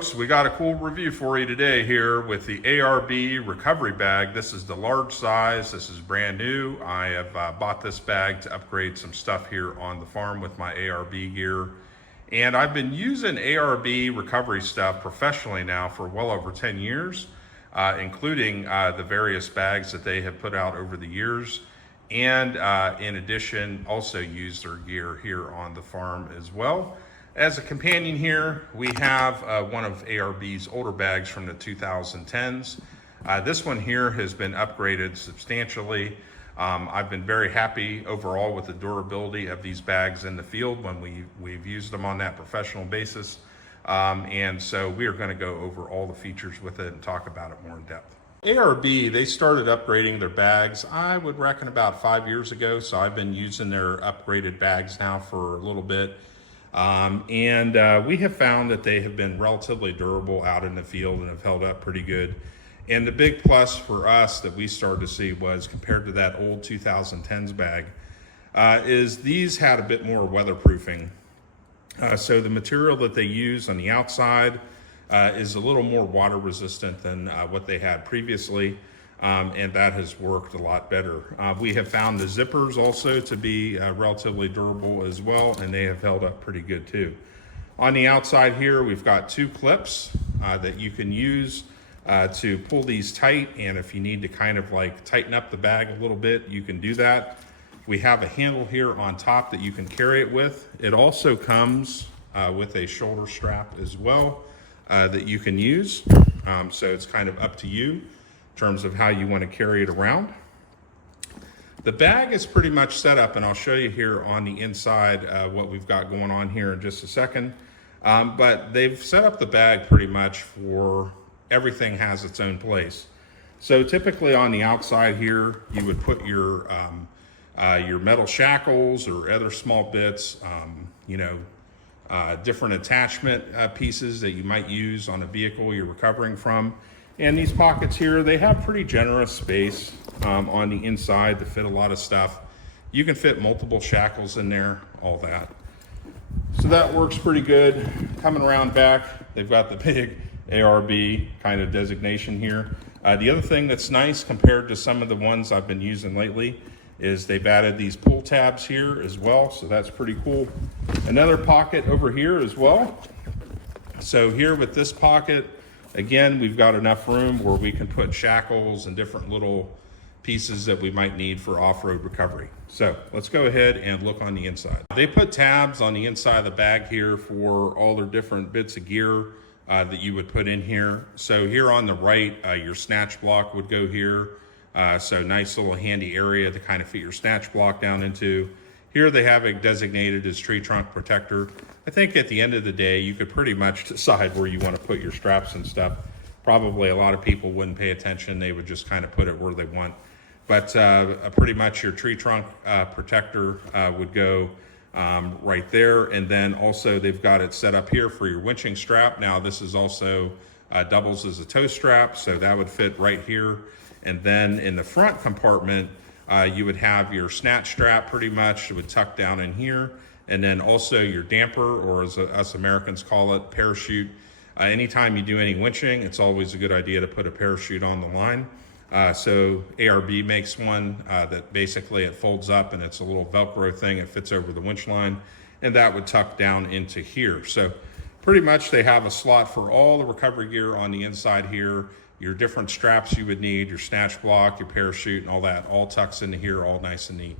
So we got a cool review for you today here with the ARB recovery bag. This is the large size. This is brand new. I have bought this bag to upgrade some stuff here on the farm with my ARB gear. And I've been using ARB recovery stuff professionally now for well over 10 years, including the various bags that they have put out over the years. And in addition, also use their gear here on the farm as well. As a companion here, we have one of ARB's older bags from the 2010s. This one here has been upgraded substantially. I've been very happy overall with the durability of these bags in the field when we've used them on that professional basis. And so we are going to go over all the features with it and talk about it more in depth. ARB, they started upgrading their bags, I would reckon about 5 years ago. So I've been using their upgraded bags now for a little bit. We have found that they have been relatively durable out in the field and have held up pretty good. And the big plus for us that we started to see was, compared to that old 2010s bag, is these had a bit more weatherproofing. So the material that they use on the outside is a little more water resistant than what they had previously. And that has worked a lot better. We have found the zippers also to be relatively durable as well, and they have held up pretty good too. On the outside here, we've got two clips that you can use to pull these tight, and if you need to kind of like tighten up the bag a little bit, you can do that. We have a handle here on top that you can carry it with. It also comes with a shoulder strap as well that you can use. So it's kind of up to you in terms of how you want to carry it around. The bag is pretty much set up, and I'll show you here on the inside what we've got going on here in just a second. But they've set up the bag pretty much for everything has its own place. So typically on the outside here, you would put your metal shackles or other small bits, different attachment pieces that you might use on a vehicle you're recovering from. And these pockets here, they have pretty generous space on the inside to fit a lot of stuff. You can fit multiple shackles in there, all that. So that works pretty good. Coming around back, they've got the big ARB kind of designation here. The other thing that's nice compared to some of the ones I've been using lately is they've added these pull tabs here as well. So that's pretty cool. Another pocket over here as well. So here with this pocket, again, we've got enough room where we can put shackles and different little pieces that we might need for off-road recovery. So let's go ahead and look on the inside. They put tabs on the inside of the bag here for all their different bits of gear that you would put in here. So here on the right, your snatch block would go here. So nice little handy area to kind of fit your snatch block down into. Here they have it designated as tree trunk protector. I think at the end of the day, you could pretty much decide where you want to put your straps and stuff. Probably a lot of people wouldn't pay attention. They would just kind of put it where they want. But pretty much your tree trunk protector would go right there. And then also they've got it set up here for your winching strap. Now this is also doubles as a tow strap, so that would fit right here. And then in the front compartment, you would have your snatch strap pretty much. It would tuck down in here. And then also your damper, or as us Americans call it, parachute. Anytime you do any winching, it's always a good idea to put a parachute on the line. So ARB makes one that basically it folds up and it's a little Velcro thing. It fits over the winch line, and that would tuck down into here. So pretty much they have a slot for all the recovery gear on the inside here. Your different straps you would need, your snatch block, your parachute, and all that all tucks into here, all nice and neat.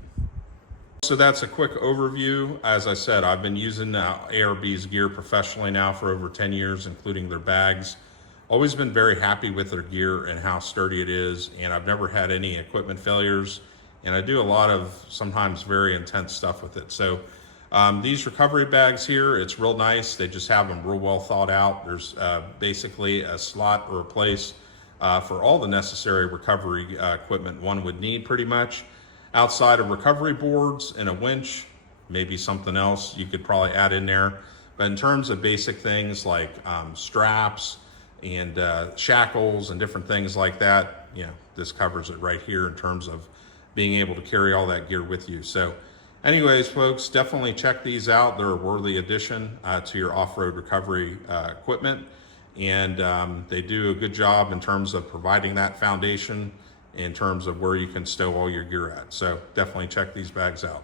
So that's a quick overview. As I said, I've been using ARB's gear professionally now for over 10 years, including their bags. Always been very happy with their gear and how sturdy it is, and I've never had any equipment failures, and I do a lot of sometimes very intense stuff with it. So these recovery bags here, it's real nice. They just have them real well thought out. There's basically a slot or a place for all the necessary recovery equipment one would need pretty much. Outside of recovery boards and a winch, maybe something else you could probably add in there. But in terms of basic things like straps and shackles and different things like that, this covers it right here in terms of being able to carry all that gear with you. So anyways, folks, definitely check these out. They're a worthy addition to your off-road recovery equipment. and they do a good job in terms of providing that foundation in terms of where you can stow all your gear at. So definitely check these bags out.